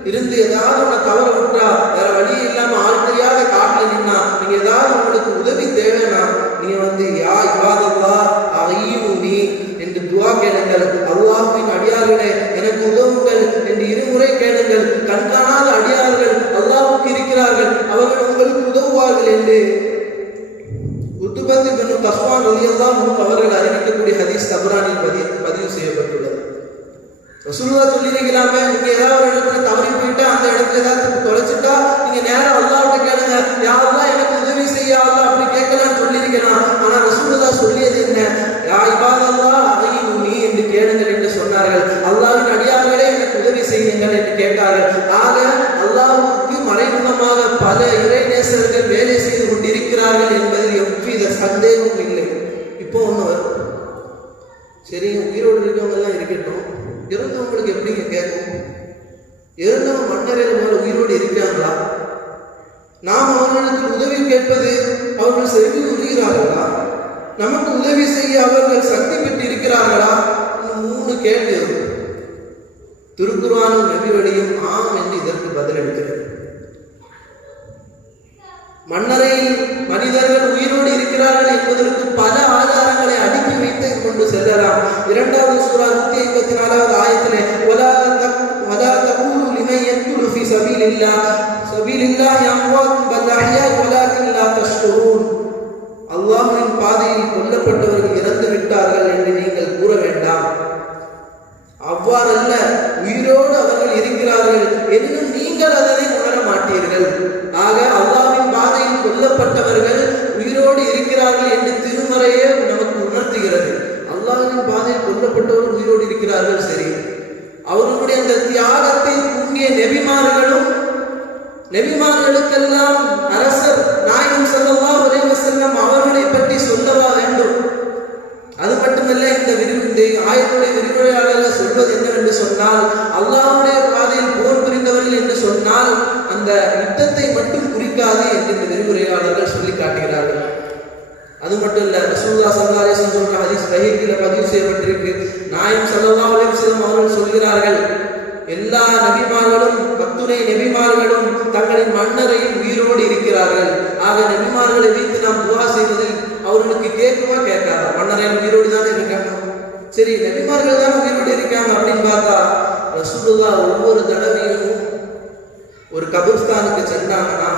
இருந்து ஏதாவது ஒன்று தவற விட்டா, வேற வழி இல்லாம ஆள் தெரியாத காட்டில் நின்னா, நீங்க ஏதாவது உங்களுக்கு உதவி தேவைன்னா நீங்க யா இபாதல்லாஹ் அய்யூனி என்று துஆ கேளுங்கள். அல்லாஹ்வின் அடியார்களே, எனக்கு உதவுங்கள் என்று இருமுறை கேளுங்கள். கண்காணாத அடியார்கள் அல்லாஹ்வுக்கு இருக்கிறார்கள், அவர்கள் உங்களுக்கு உதவுவார்கள் என்று உத்பத் இப்னு கஃபான் ரலியல்லாஹு அன்ஹு அவர்கள் அறிவிக்கக்கூடிய ஹதீஸ் தபரானில் பதிவு செய்யப்பட்டுள்ளது. ரசூலுல்லாஹ் சொல்லியிருக்கிறாங்க, நீங்க ஏதாவது ஒரு இடத்துல தவறி போயிட்டா, அந்த இடத்துல ஏதாவது தொலைச்சிட்டா, நீங்க நேரம் அல்லாஹ்விட்ட கேளுங்க, யா அல்லாஹ் எனக்கு உதவி செய்ய அல்லாஹ் அப்படி கேட்கலான்னு சொல்லியிருக்கிறான். ஆனா ரசூலுல்லாஹ் சொல்லியது என்ன? யா இபாதல்லாஹ் அய்யூனி என்று கேளுங்கள் என்று சொன்னார்கள். அல்லாஹ்வின் அடியார்களே, எனக்கு உதவி செய்யுங்கள் என்று கேட்டார்கள். ஆக அல்லாஹ்வுக்கு மறைமுகமாக இறந்தவன் மண்ணறையில் மேல உயிரோடு இருக்கிறாங்களா? நாம் அவர்களுக்கு உதவி கேட்பது அவர்கள் செவி உறுகிறார்களா? நமக்கு உதவி செய்ய அவர்கள் சக்தி பெற்று இருக்கிறார்களா? 3 கேள்வி இருக்கும். திருக்குர்ஆனும் நபிவழியும் ஆம் என்று இதற்கு பதிலளிக்கிறது. மண்ணறையில் மனிதர்கள் உயிரோடு இருக்கிறார்கள் என்பதற்கு பல ஆதாரங்களை அடுக்கி வைத்து கொண்டு செல்லலாம். 2வது சூரா 154வது ஆயத்திலே வலா தகூலு லிமன் யக்துலு ஃபீ சபீலில்லாஹி அம்வாத் பல் அஹ்யா வலாக்கின் லா தஷ்குரூன். அல்லாஹ்வின் பாதையில் கொல்லப்பட்டவர்கள் இறந்து விட்டார்கள் என்று நீங்கள் கூற வேண்டாம். அவ்வாறல்ல, உயிரோடு அவர்கள் இருக்கிறார்கள் என்று நீங்கள் அதனை உணர மாட்டீர்கள். ஆக அல்லாஹ்வின் பாதையில் கொல்லப்பட்டவர்கள் உயிரோடு இருக்கிறார்கள் என்று திருமறையே நமக்கு உணர்த்துகிறது. அல்லாஹ்வின் பாதையில் கொல்லப்பட்டவர்கள் உயிரோடு இருக்கிறார்கள், சரி. அவர்களுடைய அந்த தியாகத்தை தூங்கிய நபிமார்களுக்கெல்லாம் அரசர் நாயகம் ஸல்லல்லாஹு அலைஹி வஸல்லம் அவர்களை பற்றி சொல்லவா வேண்டும்? அது மட்டுமல்ல, இந்த ஆயத்துடைய விரிவுரையாளர்கள் சொல்வது என்னவென்று சொன்னால், அல்லாஹ்வுடைய பாதையில் போர் புரிந்தவர்கள் என்று சொன்னால் அந்த யுத்தத்தை மட்டும் குறிக்காது என்று இந்த விரிவுரையாளர்கள் சொல்லி காட்டுகிறார்கள். அது மட்டும் இல்ல, ரசூலுல்லாஹ் ஸல்லல்லாஹு அலைஹி வஸல்லம் சொல்ற ஹதீஸ் சஹீஹில் பதிவு செய்யப்பட்டிருக்கு. நாயகம் ஸல்லல்லாஹு அலைஹி வஸல்லம் அவர்கள் சொல்கிறார்கள், எல்லா நபிமார்களும் அத்துணை நபிமார்களும் தங்களின் மண்ணறையில் உயிரோடு இருக்கிறார்கள். ஆக நபிமார்களை வைத்து நாம் துஆ செய்வதில் அவர்களுக்கு கேட்குமா கேட்காதா? மண்ணறையில் உயிரோடு தானே இருக்காங்க, சரி நபிமார்கள் தான் உயிரோடு இருக்காங்க அப்படின்னு பார்த்தா, ரசூலுல்லாஹ் ஒவ்வொரு தடவையும் ஒரு கபிர்ஸ்தானுக்கு சென்றாங்கன்னா,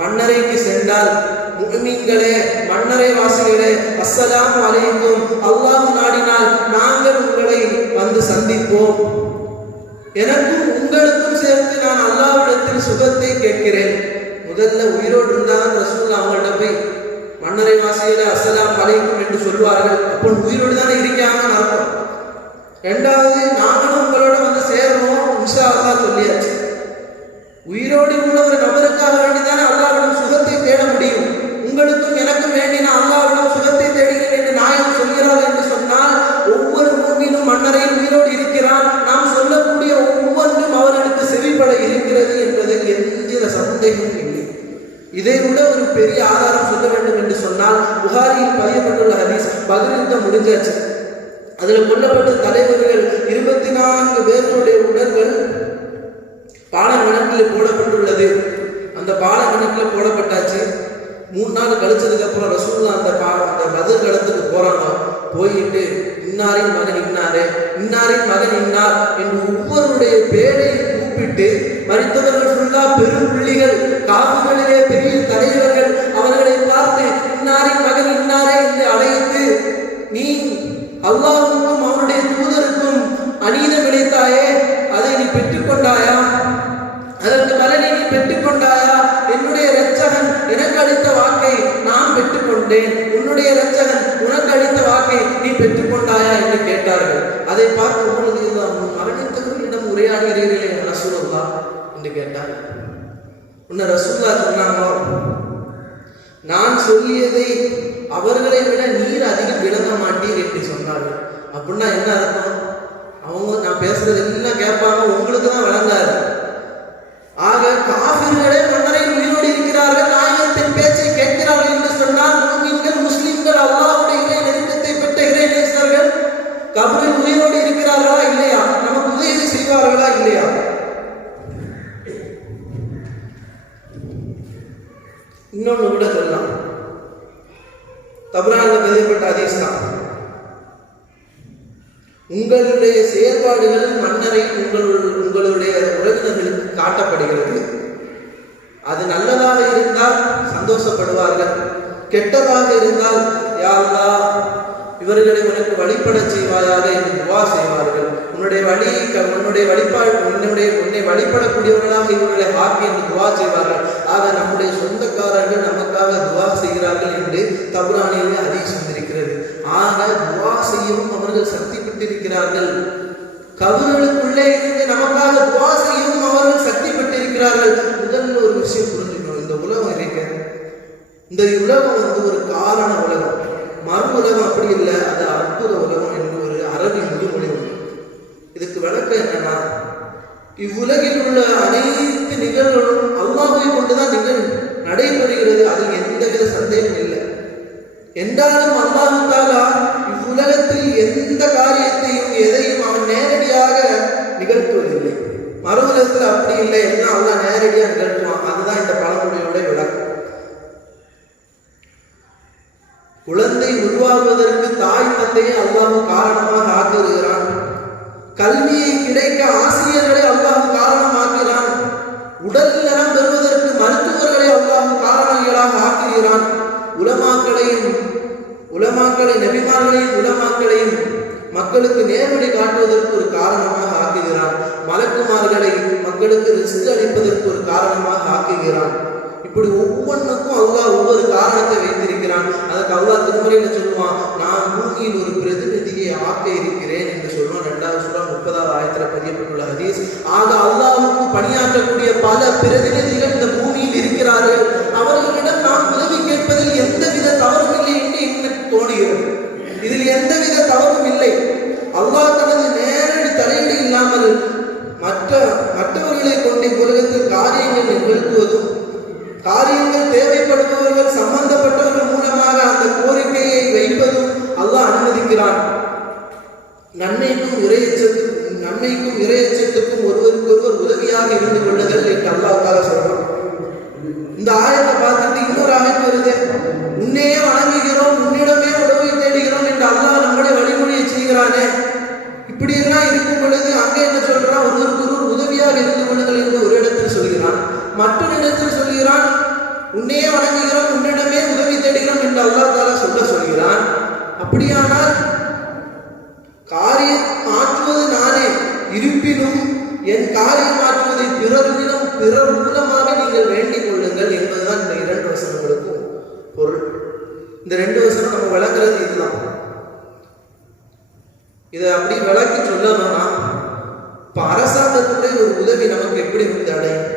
மண்ணறைக்கு சென்றால் முஃமின்களே, மண்ணறை வாசிகளே, அஸ்ஸலாமு அலைக்கும், அல்லாஹ் நாடினால் நாங்கள் உங்களை வந்து சந்திப்போம், எனக்கும் உங்களுக்கும் சேர்த்து நான் அல்லாஹ்விடத்தில் சுகத்தை கேட்கிறேன். முதல்ல உயிரோடு இருந்தால் ரசூலுல்லாஹ் அவங்கள்ட்ட போய் மண்ணறை வாசிகளே அஸ்ஸலாமு அலைக்கும் என்று சொல்வார்கள். அப்போ உயிரோடு தானே இருக்காங்கன்னு அர்த்தம். 2வது, நாங்களும் உங்களோட வந்து சேரணும் இன்ஷா அல்லாஹ் சொல்லியாச்சு. உயிரோடு உள்ள ஒரு நபருக்காக வேண்டிதானே அல்லாஹ்விடம் சுகத்தை தேட முடியும். உங்களுக்கும் எனக்கும் வேண்டி நான் அல்லாஹ்விடம் சுகத்தை தேடுகிறேன் என்று நாயகம் சொல்கிறார் என்று சொன்னால், ஒவ்வொரு மூமினும் மண்ணறையில் உயிரோடு இருக்கிறான். நாம் சொல்லக்கூடிய ஒவ்வொன்றும் அவர்களுக்கு செவிப்பட இருக்கிறது என்பதில் எந்த சந்தேகமும் இல்லை. இதை விட ஒரு பெரிய ஆதாரம் சொல்ல வேண்டும் என்று சொன்னால், புகாரியில் பதியப்பட்டுள்ள ஹதீஸ், பத்ர் யுத்தம் முடிஞ்சாச்சு. அதில் கொல்லப்பட்ட தலைவர்கள் 24 பேர்களுடைய உடல்கள் பாலக்கணக்கில் போடப்பட்டுள்ளது. அந்த பாலக்கணக்கில் போடப்பட்டாச்சு. 3 நாள் கழிச்சதுக்கு அப்புறம் ரசூலுல்லாஹ் அந்த பத்ர் களத்துக்கு போறாங்க. போயிட்டு இன்னாரின் மகன் இன்னாரே, இன்னாரின் மகன் இன்னார் என்று ஒவ்வொருடைய பேரையும் கூப்பிட்டு, மரித்தவர்கள் ஃபுல்லா பெரும் புள்ளிகள், காப்புகளிலே பெரிய தலைவர்கள், அவர்களை பார்த்து இன்னாரின் மகன் இன்னாரே என்று அழைத்து, நீ அல்லாஹ்வுக்கும் அவருடைய தூதருக்கும் அநீதம் இழைத்தாயே, அதை நீ பெற்றுக்கொண்டாயா? அதற்கு பலனை நீ பெற்றுக்கொண்டாயா? என்னுடைய இரட்சகன் எனக்கு அளித்த வாக்கை நான் பெற்றுக்கொண்டேன், உன்னுடைய இரட்சகன் உனக்கு அளித்த வாக்கை நீ பெற்றுக்கொண்டாயா என்று கேட்டார்கள். அதை பார்த்து உங்களுக்கு மரணித்தவர்களிடம் உரையாடுகிறீர்களே ரசூலுல்லாஹ் என்று கேட்டார். உன்னை ரசூலுல்லாஹ் சொன்னாங்க, நான் சொல்லியதை அவர்களை விட நீர் அதிகம் விளங்க மாட்டீர் என்று சொன்னார்கள். அப்படின்னா என்ன அர்த்தம்? அவங்க நான் பேசுறது எல்லாம் கேட்பாங்க, உங்களுக்கு தான் விளங்காது. ஆக காஃபிர்களே மண்ணறையில் உயிரோடு இருக்கிறார்கள், நாயகத்தின் பேச்சை கேட்கிறார்கள் என்று சொன்னால், முஸ்லிம்கள் அல்லாஹ்வுடைய இறை நெருக்கத்தை பெற்ற இறை நேசர்கள் கபரில் உயிரோடு இருக்கிறார்களா இல்லையா? நமக்கு உதவி செய்வார்களா இல்லையா? இன்னொன்று கூட சொல்லலாம். தப்ரானில் பதியப்பட்ட ஹதீஸ் தான். உங்களுடைய செயல்பாடுகள் மண்ணறை உங்களுடைய உறவினர்களுக்கு காட்டப்படுகிறது. அது நல்லதாக இருந்தால் சந்தோஷப்படுவார்கள், கெட்டதாக இருந்தால் யா அல்லாஹ் இவர்களை உனக்கு வழிபட செய்வாயாக என்று துவா செய்வார்கள். உன்னை வழிபடக்கூடியவர்களாக இவர்களை ஆக்கி என்று துவா செய்வார்கள். ஆக நம்முடைய சொந்தக்காரர்கள் நமக்காக துவா செய்கிறார்கள் என்று தப்ரானிலே ஹதீஸ் வந்திருக்கிறது. ஆக துவா செய்யவும் அவர்கள் சக்தி பெற்றிருக்கிறார்கள். கபர்களுக்குள்ளே இருந்து நமக்காக துவா செய்யவும் அவர்கள் சக்தி பெற்றிருக்கிறார்கள். முதல்ல ஒரு விஷயம் புரிஞ்சுக்கணும், இந்த உலகம் இருக்கிறது, இந்த உலகம் ஒரு காரண உலகம், மறு உலகம் அப்படி இல்லை, அது அற்புத உலகம் என்று ஒரு அரபி முதுமொழி உண்டு. இதுக்கு விளக்கம் என்னன்னா, இவ்வுலகில் உள்ள அனைத்து நிகழ்வுகளும் அல்லாஹ்வை கொண்டுதான் நடைபெறுகிறது. அதில் எந்தவித சந்தேகம் இல்லை. என்றாலும் அல்லாஹ் தஆலா இவ்வுலகத்தில் எந்த காரியத்தையும் எதையும் அவன் நேரடியாக நிகழ்த்துவதில்லை. மறு உலகத்தில் அப்படி இல்லை, எல்லாம் அல்லாஹ் நேரடியாக நிகழ்த்துவான். அதுதான் இந்த பழமொழியோட விளக்கம். குழந்தை உருவாகுவதற்கு தாய் தந்தையை அல்லாஹ் காரணமாக ஆக்குகிறான். கல்வியை கிடைக்க ஆசிரியர்களை அல்லாஹ் காரணமாக்கிறான். உடல் நலம் பெறுவதற்கு மருத்துவர்களை அல்லாஹ் காரணங்களாக ஆக்குகிறான். உலமாக்களை நபிமார்களையும் உலமாக்களையும் மக்களுக்கு நேர்வழி காட்டுவதற்கு ஒரு காரணமாக ஆக்குகிறான். மலக்குமார்களை மக்களுக்கு ரிஸ்க் அளிப்பதற்கு ஒரு காரணமாக ஆக்குகிறான். இப்படி ஒவ்வொன்றுக்கும் அல்லாஹ் ஒவ்வொரு காரணத்தை வைத்திருக்கிறான். அதுக்கு அல்லாஹ் திருமறையில சொல்லுவான், நான் பூமியில் ஒரு பிரதிநிதியை ஆக்க இருக்கிறேன் என்று சொல்லுவான். 2வது சூரா 30வது ஆயத்துல பதியப்பட்டுள்ள ஹதீஸ். ஆக அல்லாஹ்வுக்கு பணியாற்றக்கூடிய பல பிரதிநிதிகள் இந்த பூமியில் இருக்கிறார்கள். அவர்களிடம் நாம் உதவி கேட்பதில் எந்தவித தவறும் இல்லை என்று எனக்கு தோணுகிறது. இதில் எந்தவித தவறும் இல்லை. அல்லாஹ் தனது நேரடி தலையீடு இல்லாமல் மற்றவர்களை கொண்டு உலகத்தில் காரியங்கள் நிகழ்த்துவதும், காரியங்கள் தேவைப்படுபவர்கள் சம்பந்தப்பட்டவர்கள் மூலமாக அந்த கோரிக்கையை வைப்பதும் அல்லாஹ் அனுமதிக்கிறான். நன்மைக்கும் இறையச்சத்துக்கும் ஒருவருக்கொருவர் உதவியாக இருந்து கொள்ளுதல் என்று அல்லாஹ் சொல்றான். இந்த ஆயத்தை பார்த்துட்டு இன்னொரு ஆயத்து வருது. உன்னையே வணங்குகிறோம், உன்னிடமே உதவி தேடுகிறோம் என்று அல்லாஹ் நம்முடைய வழிமொழியை செய்கிறானே. இப்படி எல்லாம் இருக்கும் பொழுது அங்கே என்ன சொல்றான், ஒருவருக்கொருவர் உதவியாக இருந்து கொள்ளுதல் என்று ஒரு இடத்தில் சொல்கிறான். மற்றொரு இடத்தில் சொல்கிறான், உன்னையே வணங்குகிறோம், உன்னிடமே உதவி தேடுகிறோம் என்று அல்லாஹ் தஆலா சொல்கிறான். அப்படியானால் காரியம் ஆற்றுவது நானே, இருப்பினும் என் காரியம் ஆற்றுவதை பிறர் மூலமாக நீங்கள் வேண்டிக் கொள்ளுங்கள் என்பதுதான் இந்த 2 வசனங்களுக்கும் பொருள். இந்த 2 வசனம் நம்ம விளங்குறது இதுதான். இதை அப்படி விளக்கி சொல்லணும்னா, இப்ப அரசாங்கத்துடைய ஒரு உதவி நமக்கு எப்படி வந்து அடையும்?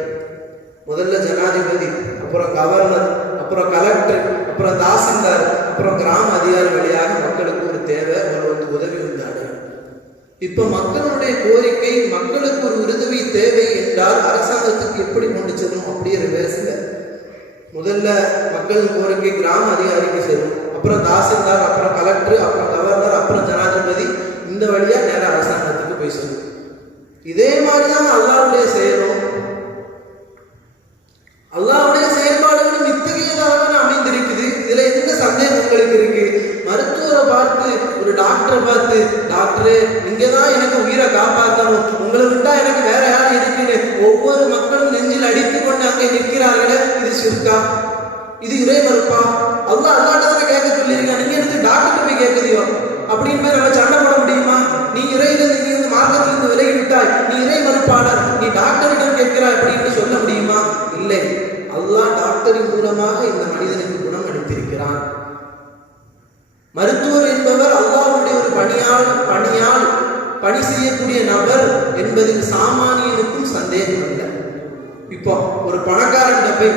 முதல்ல ஜனாதிபதி, அப்புறம் கவர்னர், அப்புறம் கலெக்டர், அப்புறம் தாசில்தார், அப்புறம் கிராம அதிகாரி வழியாக மக்களுக்கு ஒரு தேவை, ஒரு உதவி வந்து அடையும். இப்ப மக்களுடைய கோரிக்கை, மக்களுக்கு ஒரு உதவி தேவை என்றால் அரசாங்கத்துக்கு எப்படி கொண்டு செல்லும்? அப்படியே ரிவர்ஸ்ல முதல்ல மக்கள் கோரிக்கை கிராம அதிகாரிக்கு செல்லும், அப்புறம் தாசில்தார், அப்புறம் கலெக்டர், அப்புறம் கவர்னர், அப்புறம் ஜனாதிபதி, இந்த வழியா நேரம் அரசாங்கத்துக்கு போய் சொல்லும். இதே மாதிரிதான் அல்லாஹ்வுடைய செயலும். அல்லாஹ்வுடைய செயல்பாடுகளும் இத்தகையதாக அமைந்திருக்குது. இதுல எந்த சந்தேகம் உங்களுக்கு இருக்கு? மருத்துவரை பார்த்து, ஒரு டாக்டரை பார்த்து, டாக்டரே நீங்க தான் எனக்கு உயிரை காப்பாற்றணும், உங்களை விட்டா எனக்கு வேற யார் இருக்குன்னு ஒவ்வொரு மக்களும் நெஞ்சில் அடித்து கொண்டு அங்கே நிற்கிறார்களே, இது ஷிர்கா? இது இறை மறுப்பா? அல்லாஹ்ட்ட தானே கேட்க சொல்லியிருக்கேன், நீங்க எடுத்து டாக்டர் போய் கேட்குதியோ அப்படின்னு போய் நம்ம சண்டை போட முடியுமா? நீ இறையிலிருந்து, நீ இந்த மார்க்கத்திலிருந்து விலகி விட்டாய், நீ இறை மறுப்பாளர், நீ டாக்டரிடம் கேட்கிறாய் அப்படின்னு சொல்ல முடியுமா? இல்லை. அல்லாஹ் டாக்டரின் மூலமாக இந்த மனிதனுக்கு குணம் அளித்திருக்கிறான். மருத்துவர் என்பவர் அல்லாஹ்வுடைய ஒரு பணி செய்யக்கூடிய நபர் என்பதில் சாமானியனுக்கும் சந்தேகம் இல்லை. இப்போ ஒரு பணக்காரன் போய்,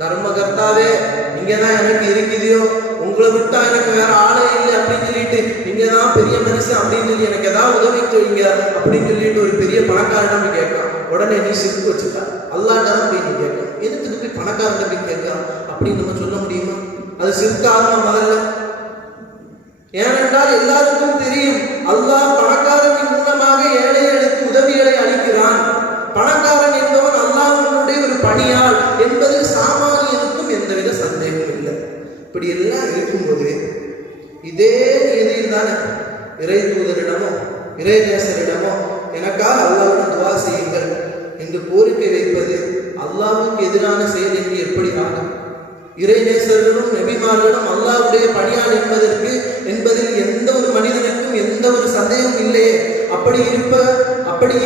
தர்மகர்த்தாவே நீங்க தான் எனக்கு இருக்குதியோ, உங்களை விட்டா எனக்கு வேற ஆளே இல்லை அப்படின்னு சொல்லிட்டு, நீங்க தான் பெரிய மனுஷன் அப்படின்னு சொல்லி எனக்கு ஏதாவது உதவி செய்யுங்க அப்படின்னு சொல்லிட்டு ஒரு பெரிய பணக்காரன் போய் கேட்கலாம். உடனே நீ சிரிப்பு வச்சுட்டா அல்லாஹ்ட்ட தான் போய் நீ கேட்கலாம். எதுக்கு போய் பணக்காரன் போய் கேட்கலாம் அப்படின்னு நம்ம சொல்ல முடியுமா? அது சிறுக்காக முதல்ல. ஏனென்றால் எல்லாருக்கும் தெரியும், அல்லாஹ் பணக்காரனின் மூலமாக ஏழைகளுக்கு உதவிகளை அளிக்கிறான். பணக்காரன் என்பவன் அல்லாஹ்வுடைய ஒரு பணியாள் என்பதில் சாமானியனுக்கும் எந்தவித சந்தேகம் இல்லை. இப்படி எல்லாம் இருக்கும்போது இதே நிலையில் தானே இறை தூதரிடமோ இறை நேசரிடமோ எனக்காக அல்லாஹ்வுடன் துஆ செய்யுங்கள் என்று கோரிக்கை வைப்பது அல்லாஹ்வுக்கு எதிரான செயல் என்று எப்படி ஆகும்? இறை நேசர்களும் நபிமார்களும் அல்லாஹ்வுடைய பணியாள் என்பதில் எந்த ஒரு மனிதனுக்கும் எந்த ஒரு சந்தேகம் இல்லையே. அப்படி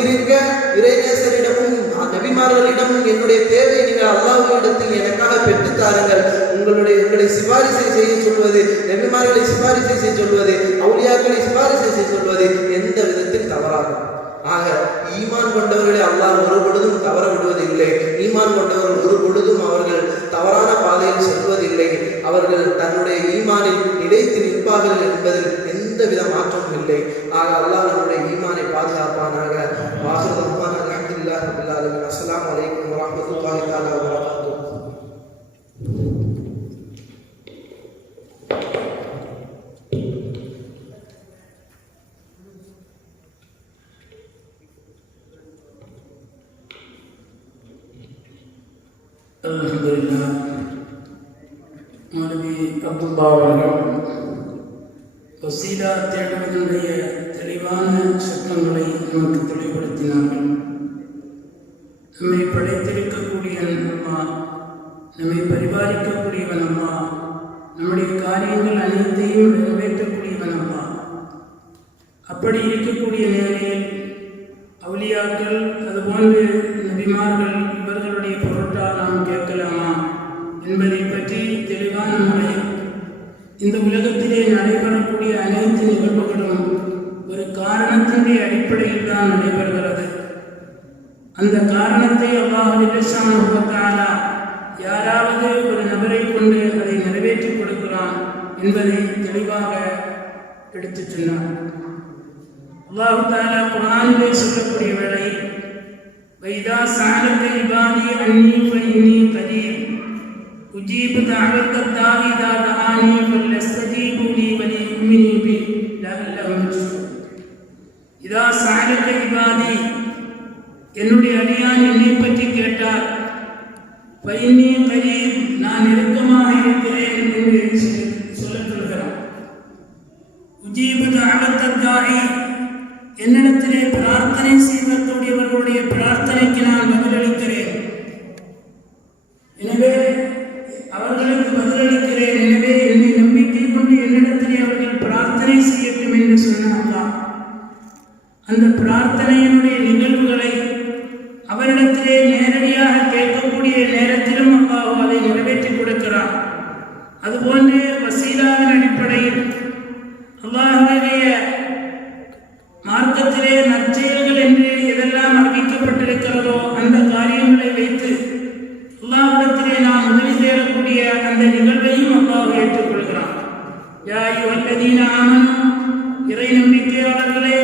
இருக்க இறை நேசரிடமும் நபிமார்களிடமும் என்னுடைய தேவை நீங்கள் அல்லாஹ்விடத்தில் எனக்காக பெற்றுத்தாருங்கள். உங்களை சிபாரிசை செய்ய சொல்வது, நபிமார்களை சிபாரிசை செய்ய சொல்வது, அவுலியாக்களை சிபாரிசை செய்ய சொல்வது எந்த விதத்தில் தவறாகும்? ஆக ஈமான் கொண்டவர்களை அல்லாஹ் ஒரு பொழுதும் தவற விடுவதில்லை. ஈமான் கொண்டவர்கள் ஒரு பொழுதும் அவர்கள் தவறான பாதையில் செல்வதில்லை. அவர்கள் தன்னுடைய ஈமானில் நிலைத்து நிற்பார்கள் என்பதில் எந்த வித மாற்றமும் இல்லை. ஆக அல்லாஹ் நம்முடைய ஈமானை பாதுகாப்பானாக. அல்ஹம்துலில்லாஹ். மௌலவி அப்துல்லா அவர்கள் வசீலா தேடுவதனுடைய தெளிவான சட்டங்களை நமக்கு தெளிவுபடுத்தினார்கள். நம்மை படைத்திருக்கக்கூடிய அம்மா, நம்மை பரிபாலிக்கக்கூடியவன் அம்மா, நம்முடைய காரியங்கள் அனைத்தையும் நிறைவேற்றக்கூடியவன் அம்மா. அப்படி இருக்கக்கூடிய நிலையில் அவுலியாக்கள் அதுபோன்று நபிமார்கள் இவர்களுடைய பொருட்டால் நாம் கேட்கலாமா என்பதை பற்றி தெளிவான முறையில் இந்த உலகத்திலே நடைபெறக்கூடிய அனைத்து நிகழ்வுகளும் ஒரு காரணத்தினுடைய அடிப்படையில் தான் நடைபெறுகிறது. அந்த காரணத்தை அல்லாஹ் சுப்ஹானஹு வ தஆலா யாராவது ஒரு நபரை கொண்டு அதை நிறைவேற்றி கொடுக்கிறான் என்பதை தெளிவாக எடுத்துச் சொன்னார். அல்லாஹ் தஆலா குர்ஆனிலே சொல்லக்கூடிய வேளையில் வைதா ஸஅலக இபாதி அன்னி ஃபஇன்னி கரீப் உஜீபு தஅவத்தத் தாஇ இதா தஆனி ஃபல்யஸ்தஜீபு லீ வலியுமினு பி லஅல்லஹும் யஷ்குரூன். இதா ஸஅலக இபாதி, என்னுடைய அடியான் என்னை பற்றி கேட்டார், ஃபஇன்னி கரீப், நான் நெருக்கமாக இருக்கிறேன் என்று சொல்கிறார். உஜீபு தஅவத்தத் தாஇ, என்னிடத்திலே பிரார்த்தனை செய்வதற்குரியவர்களுடைய பிரார்த்தனைக்கு நான் பதிலளிக்கிறேன். எனவே அவர்களுக்கு பதிலளிக்கிறேன். எனவே என்னை நம்பிக்கை கொண்டு என்னிடத்திலே அவர்கள் பிரார்த்தனை செய்யட்டும் என்று சொன்னார்களாம். அந்த பிரார்த்தனையினுடைய நிகழ்வுகளை அவரிடத்திலே நேரடியாக கேட்கக்கூடிய நேரத்திலும் அல்லாஹ் அதை நிறைவேற்றி கொடுக்கிறான். அதுபோன்று வசீலாவின் அடிப்படையில் அல்லாஹ்வுடைய மார்க்கத்திலே நற்செயல்கள் என்று எதெல்லாம் அறிவிக்கப்பட்டிருக்கிறதோ அந்த காரியங்களை வைத்து அல்லாஹ்விடத்திலே நாம் உதவி தேடக்கூடிய அந்த நிகழ்வையும் அல்லாஹ் ஏற்றுக்கொள்கிறான். யா அய்யுஹல்லதீன ஆமனூ, இறை நம்பிக்கையாளர்களே,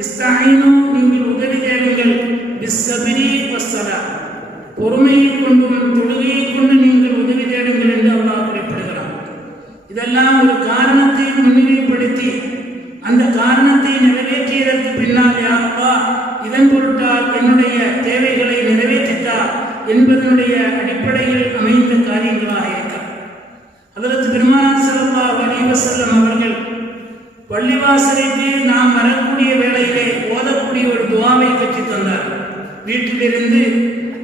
இஸ்தஈனு, நீங்கள் உதவி தேடுங்கள், பிஸ்ஸப்ரி வஸ்ஸலா, பொறுமையை கொண்டும் தொழுகையை கொண்டு நீங்கள் உதவி தேடுங்கள் என்று அல்லாஹ் குறிப்பிடுகிறான். இதெல்லாம் ஒரு காரணத்தை முன்னிலைப்படுத்தி அந்த காரணத்தை நிறைவேற்றியதற்கு பின்னால் யா அல்லாஹ் இதன் பொருட்டால் என்னுடைய தேவைகளை நிறைவேற்றித்தார் என்பதனுடைய அடிப்படையில் அமைந்த காரியங்களாக இருக்கிறது. ஹஜ்ரத் பெருமானார் ஸல்லல்லாஹு அலைஹி வஸல்லம் அவர்கள் பள்ளிவாசலுக்கு நாம் வரக்கூடிய வேளையிலே ஓதக்கூடிய ஒரு துஆவை கற்றுத் தந்தார். வீட்டிலிருந்து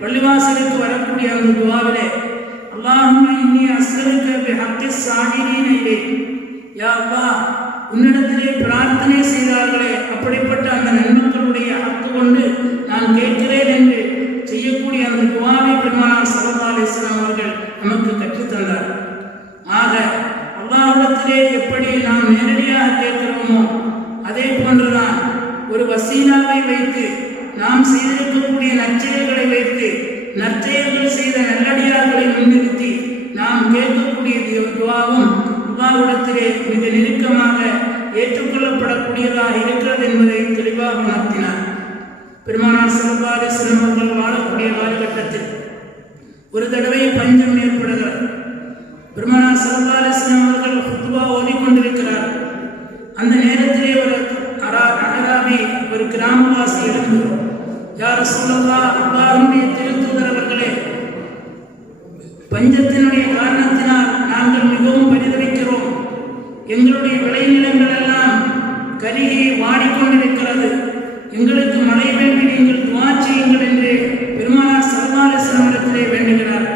பள்ளிவாசலுக்கு வரக்கூடிய அந்த துஆவிலே அல்லாஹும்ம இன்னி அஸ்அலுக பிஹக்கிஸ் ஸாயிலீன இலைக், யா அல்லாஹ், உன்னிடத்திலே பிரார்த்தனை செய்தார்களே அப்படிப்பட்ட அந்த நன்மக்களுடைய ஹக்கு கொண்டு நான் கேட்கிறேன் என்று செய்யக்கூடிய அந்த துஆவை பெருமானார் ஸல்லல்லாஹு அலைஹி வஸல்லம் அவர்கள் நமக்கு கற்றுத்தந்தார். ஆக அல்லாஹ்விடத்திலே எப்படி நாம் நேரடியாக கேட்கிறோமோ அதே போன்றுதான் ஒரு வசீலாவை வைத்து நாம் செய்திருக்கக்கூடிய நற்செயல்களை வைத்து நற்செயல்கள் செய்த நல்லடியார்களை முன்னிறுத்தி நாம் கேட்கக்கூடிய துஆவும் அல்லாஹ்விடத்திலே மிக நெருக்கமாக ஏற்றுக்கொள்ளப்படக்கூடியதாக இருக்கிறது என்பதை தெளிவாக உணர்த்தினார். பெருமானார் ஸல்லல்லாஹு அலைஹி வஸல்லம் அவர்கள் வாழக்கூடிய காலகட்டத்தில் ஒரு தடவை பஞ்சம் ஏற்படுகிறது. பெருமானார் ஸல்லல்லாஹு அலைஹி வஸல்லம் அவர்கள் ஹுத்பா ஓதிக்கொண்டிருக்கிறார். அந்த நேரத்திலே ஒரு அராபி, ஒரு கிராமவாசி எழுந்து, யா ரசூலல்லாஹ், அல்லாஹ்வுடைய திருத்தூதர் அவர்களே, பஞ்சத்தினுடைய காரணத்தினால் நாங்கள் மிகவும் பரிதவிக்கிறோம். எங்களுடைய விளைநிலங்கள் எல்லாம் கருகி வாடிக்கொண்டிருக்கிறது. எங்களுக்கு மழை வேண்டி நீங்கள் துஆ செய்யுங்கள் என்று பெருமானார் ஸல்லல்லாஹு அலைஹி வஸல்லம் இடத்திலே வேண்டுகிறார்.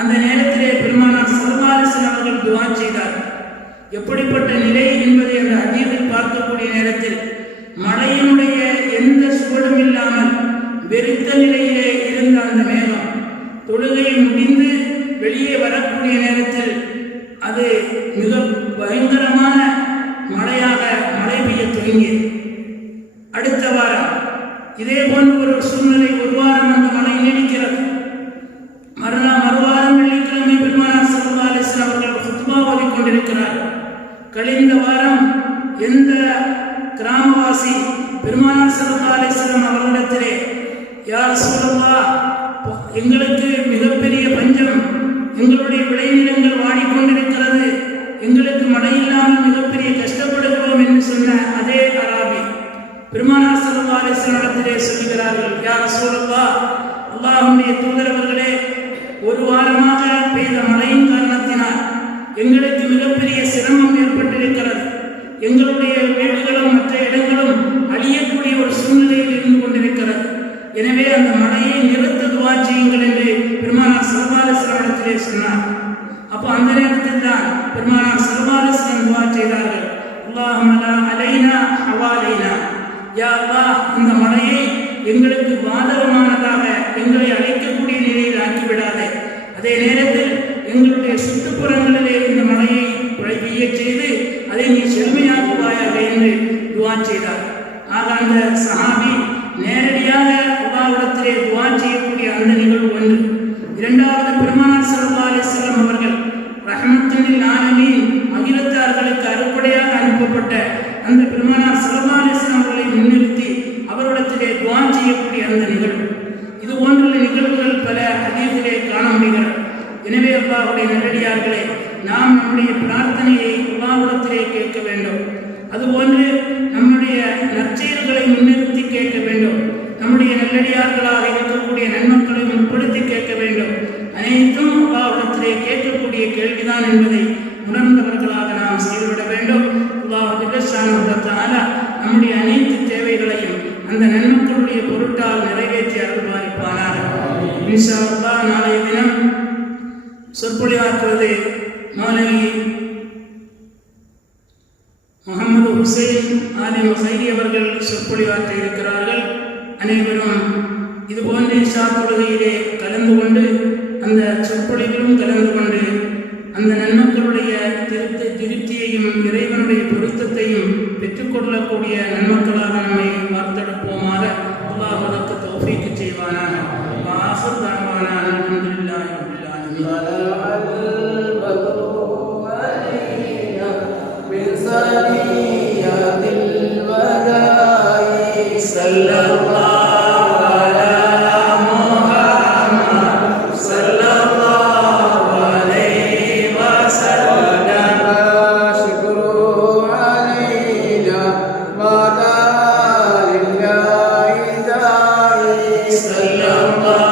அந்த நேரத்திலே பெருமானார் ஸல்லல்லாஹு அலைஹி வஸல்லம் அவர்கள் துஆ செய்தார். எப்படிப்பட்ட நிலை என்பதை அந்த ஹதீஸில் பார்க்கக்கூடிய நேரத்தில் மழையினுடைய எந்த சுவடும் இல்லாமல் வெறித்த நிலையிலே இருந்த அந்த மேகம் தொழுகை முடிந்து வெளியே வரக்கூடிய நேரத்தில் அது மிக பயங்கரமான மழையாக மழை பெய்ய துவங்கியது. அடுத்த வாரம் இதே போன்ற ஒரு சூழ்நிலை, ஒரு வாரம் அந்த மழை நீடிக்கிறது. மறுவாரம் வெள்ளிக்கிழமை பெருமானார் ஸல்லல்லாஹு அலைஹி வஸல்லம் அவர்கள் ஹுத்பா ஓதிக்கொண்டிருக்கிறார். கழிந்த வாரம் எந்த கிராமவாசி பெருமானார் ஸல்லல்லாஹு அலைஹி வஸல்லம் அவர்களிடத்திலே, யா ரசூலல்லாஹ், எங்களுக்கு மிகப்பெரிய பஞ்சம், எங்களுடைய விளைநிலங்கள் வாடிக்கொண்டிருக்கிறது, எங்களுக்கு மழை இல்லாமல் மிகப்பெரிய கஷ்டப்படுகிறோம் என்று சொன்ன அதே அராபி பெருமானார் ஸல்லல்லாஹு அலைஹி வஸல்லம் சொல்லுகிறார்கள், யா ரசூலல்லாஹ், அல்லாஹ்வுடைய தூதர் அவர்களே, ஒரு வாரமாக பெய்த மழையின் காரணத்தினால் எங்களுக்கு மிகப்பெரிய சிரமம் ஏற்பட்டிருக்கிறது. எங்களுடைய வீடுகளும் மற்ற இடங்களும் அழியக்கூடிய ஒரு சூழ்நிலையில் இருந்து கொண்டிருக்கிறது. எனவே அந்த மழையை நிறுத்த துவா செய்யுங்கள் என்று பெருமானார் ஸல்லல்லாஹு அலைஹி வஸல்லம் இடத்திலே சொன்னார். அப்போ அந்த நேரத்தில் தான் பெருமானார் ஸல்லல்லாஹு அலைஹி வஸல்லம் துவா செய்தார்கள். அல்லாஹும்ம லா அலைனா ஹவாலைனா, யா அல்லாஹ் இந்த மழையை எங்களுக்கு பாதகமானதாக எங்களை அழைக்கக்கூடிய நிலையில் ஆக்கிவிடாதே. அதே நேரத்தில் எங்களுடைய சுற்றுப்புறங்களிலே இந்த மழையை பெய்ய செய்து அதை நீ செழுமையாக்குவாயாக என்று துவா செய்தார். ஆக அந்த சஹாபி நேரடியாக அல்லாஹ்விடத்திலே துவா செய்யக்கூடிய அந்த நிகழ்வு ஒன்று. இரண்டாவது, பெருமானார் ஸல்லல்லாஹு அலைஹி வஸல்லம் அவர்கள் ரஹ்மத்துல் லில் ஆலமீன் அகிலத்தார்களுக்கு அறுப்படையாக அனுப்பப்பட்ட அந்த பெருமானார் ஸல்லல்லாஹு அலைஹி வஸல்லம் அவர்களை முன்னிறுத்தி அவரிடத்திலே துவா செய்யக்கூடிய அந்த நிகழ்வு. இது போன்ற நிகழ்வுகள் பல ஹதீஸிலே காண முடிகிறது. எனவே அல்லாஹ்வுடைய நல்லடியார்களே, நாம் நம்முடைய பிரார்த்தனையை அல்லாஹ்விடத்திலே கேட்க வேண்டும். அதுபோன்று நம்முடைய நற்செயல்களை முன்னிறுத்தி கேட்க வேண்டும். நம்முடைய நல்லடியார்களாக இருக்கக்கூடிய நன்மக்களை முற்படுத்தி கேட்க வேண்டும். அனைத்தும் அல்லாஹ்விடத்திலே கேட்கக்கூடிய கேள்விதான் என்பதை உணர்ந்தவர்களாக நாம் செய்துவிட வேண்டும். அல்லாஹ் ஜல்லஷானஹு வ தஆலா நம்முடைய அனைத்து தேவைகளையும் அந்த நன்மக்களுடைய பொருட்டால் நிறைவேற்றி அருள்வாரிப்பானார். இன்ஷா அல்லாஹ் நாளைய தினம் சொற்பொழிவாற்றுவது மௌலவி முகமது ஹுசைன் ஆலிம் ஹைரி அவர்கள் சொற்பொழிவாற்ற இருக்கிறார்கள். அனைவரும் இதுபோன்ற இஷா தொழுகையிலே கலந்து கொண்டு அந்த சொற்பொழிவிலும் கலந்து கொண்டு அந்த நன்மக்களுடைய திருப்தியையும் இறைவனுடைய பொருத்தத்தையும் பெற்றுக்கொள்ளக்கூடிய நன்மக்களாக நம்மை வார்த்தெடுப்போமாக. அல்லாஹ் அதற்கு தௌஃபீக் செய்வானாக. ஆஃபிர் தஅவானா அல்ஹம்துலில்லாஹி ரப்பில் ஆலமீன். صلى الله